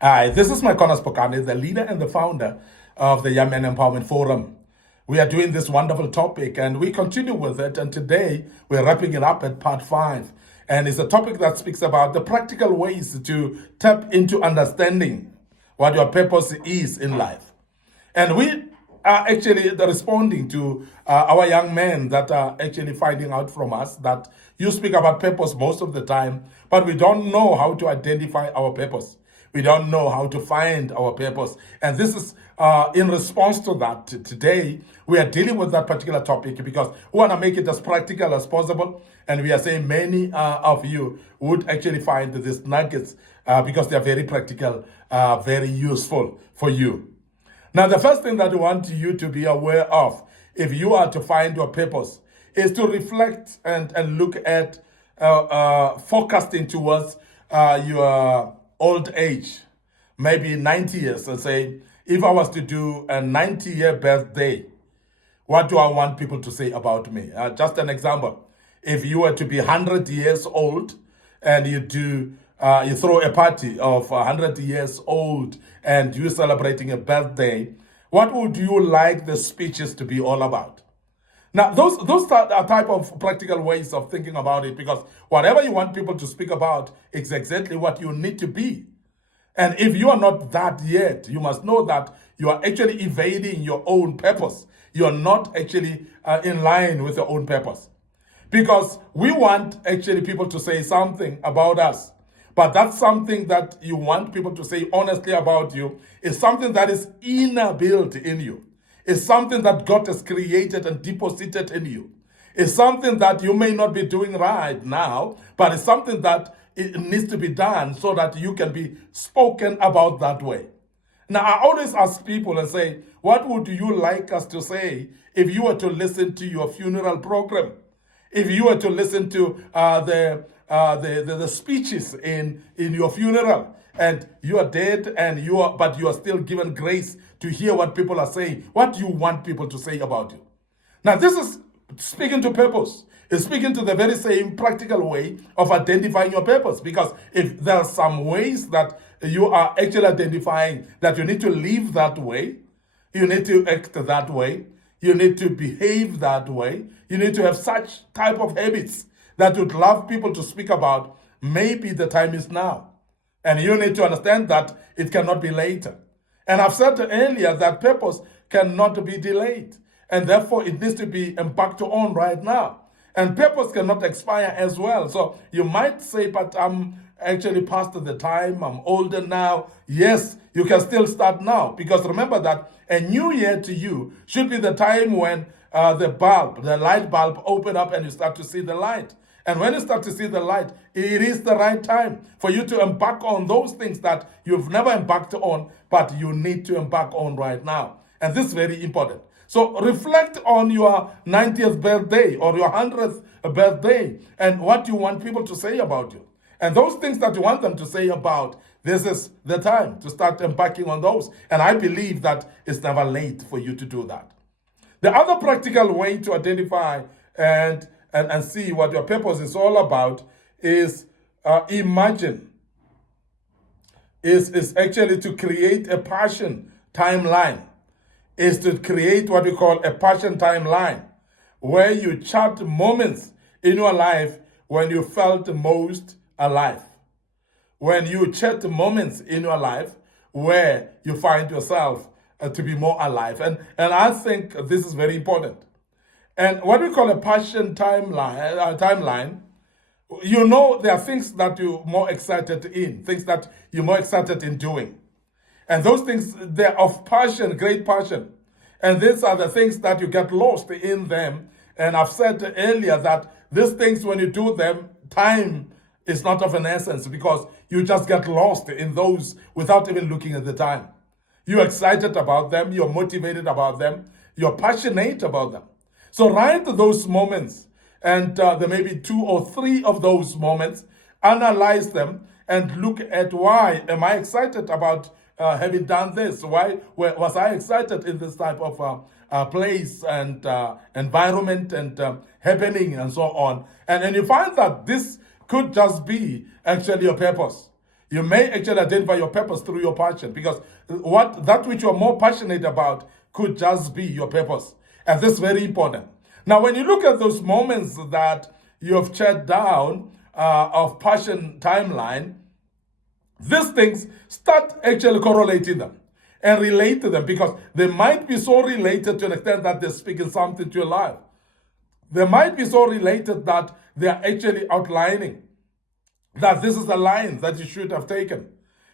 Hi, this is MIcornus Phokane, the leader and the founder of the Young Men Empowerment Forum. We are doing this wonderful topic and we continue with it. And today we're wrapping it up at part 5. And it's a topic that speaks about the practical ways to tap into understanding what your purpose is in life. And we are actually responding to our young men that are actually finding out from us that you speak about purpose most of the time, but we don't know how to identify our purpose. We don't know how to find our purpose. And this is in response to that. Today, we are dealing with that particular topic because we want to make it as practical as possible. And we are saying many of you would actually find these nuggets because they are very practical, very useful for you. Now, the first thing that we want you to be aware of, if you are to find your purpose, is to reflect and look at forecasting towards your old age, maybe 90 years, and say, if I was to do a 90-year birthday, what do I want people to say about me? Just an example. If you were to be 100 years old and you throw a party of 100 years old and you're celebrating a birthday, what would you like the speeches to be all about? Now, those are type of practical ways of thinking about it, because whatever you want people to speak about is exactly what you need to be. And if you are not that yet, you must know that you are actually evading your own purpose. You are not actually in line with your own purpose. Because we want actually people to say something about us. But that's something that you want people to say honestly about you is something that is inbuilt in you. It's something that God has created and deposited in you. It's something that you may not be doing right now, but it's something that it needs to be done so that you can be spoken about that way. Now, I always ask people and say, what would you like us to say if you were to listen to your funeral program? If you were to listen to the speeches in your funeral, and you are dead and but you are still given grace to hear what people are saying, what do you want people to say about you? Now, this is speaking to purpose. It's speaking to the very same practical way of identifying your purpose. Because if there are some ways that you are actually identifying that you need to live that way, you need to act that way, you need to behave that way, you need to have such type of habits that you'd love people to speak about, maybe the time is now. And you need to understand that it cannot be later. And I've said earlier that purpose cannot be delayed. And therefore, it needs to be embarked on right now. And purpose cannot expire as well. So you might say, but I'm actually past the time, I'm older now. Yes, you can still start now. Because remember that a new year to you should be the time when the light bulb open up and you start to see the light. And when you start to see the light, it is the right time for you to embark on those things that you've never embarked on, but you need to embark on right now. And this is very important. So reflect on your 90th birthday or your 100th birthday and what you want people to say about you. And those things that you want them to say about, this is the time to start embarking on those. And I believe that it's never late for you to do that. The other practical way to identify and see what your purpose is all about is imagine. Is actually to create a passion timeline. Is to create what we call a passion timeline, where you chart moments in your life when you felt most alive. When you chart moments in your life where you find yourself to be more alive. And I think this is very important. And what we call a passion timeline, you know, there are things that you're more excited in, things that you're more excited in doing. And those things, they're of passion, great passion. And these are the things that you get lost in them. And I've said earlier that these things, when you do them, time is not of an essence because you just get lost in those without even looking at the time. You're excited about them, you're motivated about them, you're passionate about them. So write those moments, and there may be 2 or 3 of those moments, analyze them, and look at why am I excited about having done this? Why was I excited in this type of place and environment and happening and so on? And you find that this could just be actually your purpose. You may actually identify your purpose through your passion, because that which you're more passionate about could just be your purpose. And this is very important. Now, when you look at those moments that you have chat down of passion timeline, these things start actually correlating them and relate to them, because they might be so related to an extent that they're speaking something to your life. They might be so related that they are actually outlining that this is the line that you should have taken.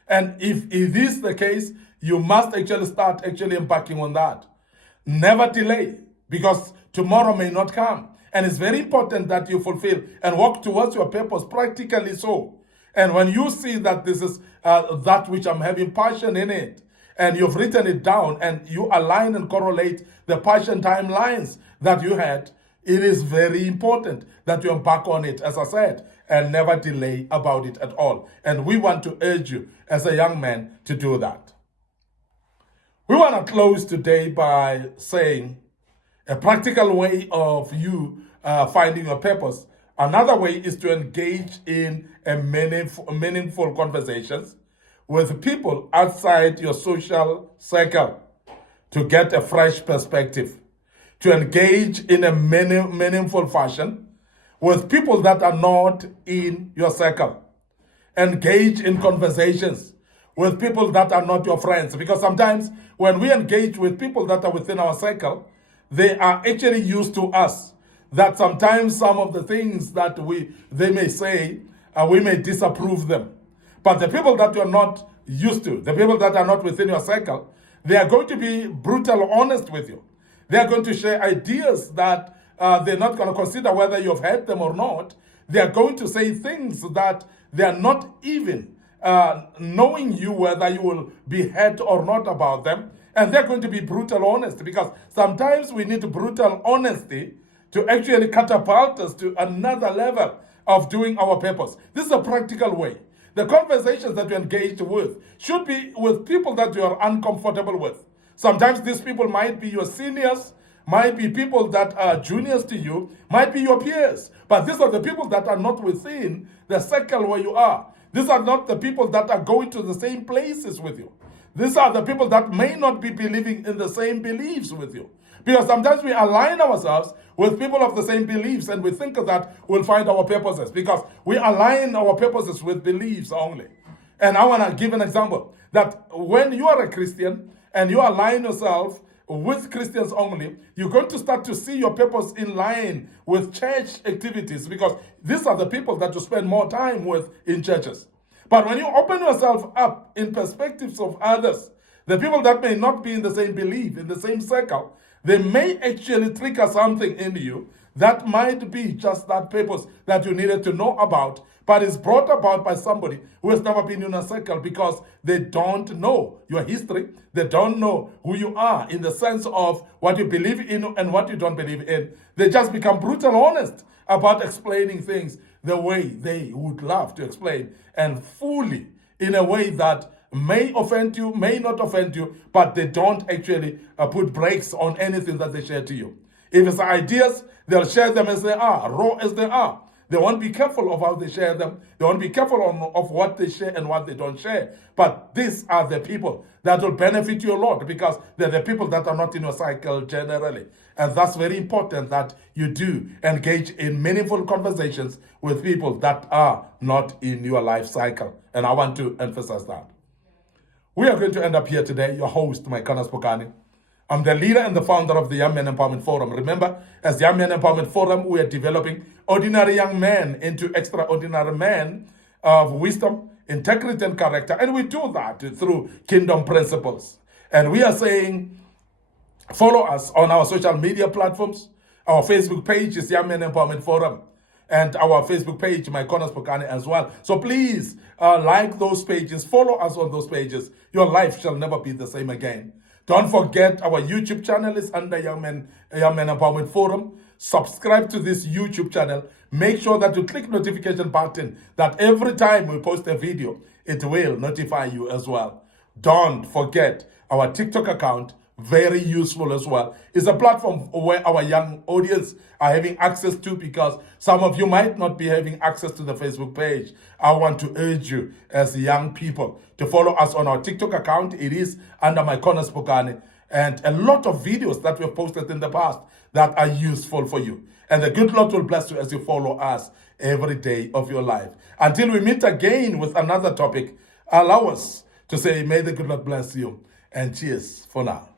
And if it is the case, you must actually start actually embarking on that. Never delay, because tomorrow may not come. And it's very important that you fulfill and walk towards your purpose practically so. And when you see that this is that which I'm having passion in it, and you've written it down, and you align and correlate the passion timelines that you had, it is very important that you embark on it, as I said, and never delay about it at all. And we want to urge you as a young man to do that. We want to close today by saying a practical way of you finding your purpose. Another way is to engage in a meaningful conversations with people outside your social circle to get a fresh perspective. To engage in a meaningful fashion with people that are not in your circle. Engage in conversations with people that are not your friends. Because sometimes when we engage with people that are within our circle, they are actually used to us. That sometimes some of the things that they may say, we may disapprove them. But the people that you're not used to, the people that are not within your circle, they are going to be brutal honest with you. They are going to share ideas that they're not going to consider whether you've heard them or not. They are going to say things that they are not even knowing you whether you will be heard or not about them. And they're going to be brutal honest, because sometimes we need brutal honesty to actually catapult us to another level of doing our purpose. This is a practical way. The conversations that you engage with should be with people that you are uncomfortable with. Sometimes these people might be your seniors, might be people that are juniors to you, might be your peers. But these are the people that are not within the circle where you are. These are not the people that are going to the same places with you. These are the people that may not be believing in the same beliefs with you. Because sometimes we align ourselves with people of the same beliefs, and we think that we'll find our purposes, because we align our purposes with beliefs only. And I want to give an example that when you are a Christian and you align yourself with Christians only, you're going to start to see your purpose in line with church activities, because these are the people that you spend more time with in churches. But when you open yourself up in perspectives of others, the people that may not be in the same belief, in the same circle, they may actually trigger something in you that might be just that purpose that you needed to know about, but is brought about by somebody who has never been in a circle, because they don't know your history. They don't know who you are in the sense of what you believe in and what you don't believe in. They just become brutal honest about explaining things the way they would love to explain, and fully in a way that may offend you, may not offend you, but they don't actually put brakes on anything that they share to you. If it's ideas, they'll share them as they are, raw as they are. They won't be careful of how they share them. They won't be careful of what they share and what they don't share. But these are the people that will benefit you a lot, because they're the people that are not in your cycle generally. And that's very important, that you do engage in meaningful conversations with people that are not in your life cycle. And I want to emphasize that. We are going to end up here today. Your host, MIcornus Phokane. I'm the leader and the founder of the Young Men Empowerment Forum. Remember, as the Young Men Empowerment Forum, we are developing ordinary young men into extraordinary men of wisdom, integrity, and character. And we do that through kingdom principles. And we are saying, follow us on our social media platforms. Our Facebook page is Young Men Empowerment Forum, and our Facebook page, MIcornus Phokane, as well. So please like those pages, follow us on those pages. Your life shall never be the same again. Don't forget, our YouTube channel is under Young Men Empowerment Forum. Subscribe to this YouTube channel. Make sure that you click notification button, that every time we post a video, it will notify you as well. Don't forget our TikTok account, very useful as well. It's a platform where our young audience are having access to, because some of you might not be having access to the Facebook page. I want to urge you as young people to follow us on our TikTok account. It is under MIcornus Phokane, and a lot of videos that we've posted in the past that are useful for you. And the good Lord will bless you as you follow us every day of your life. Until we meet again with another topic, allow us to say, may the good Lord bless you, and cheers for now.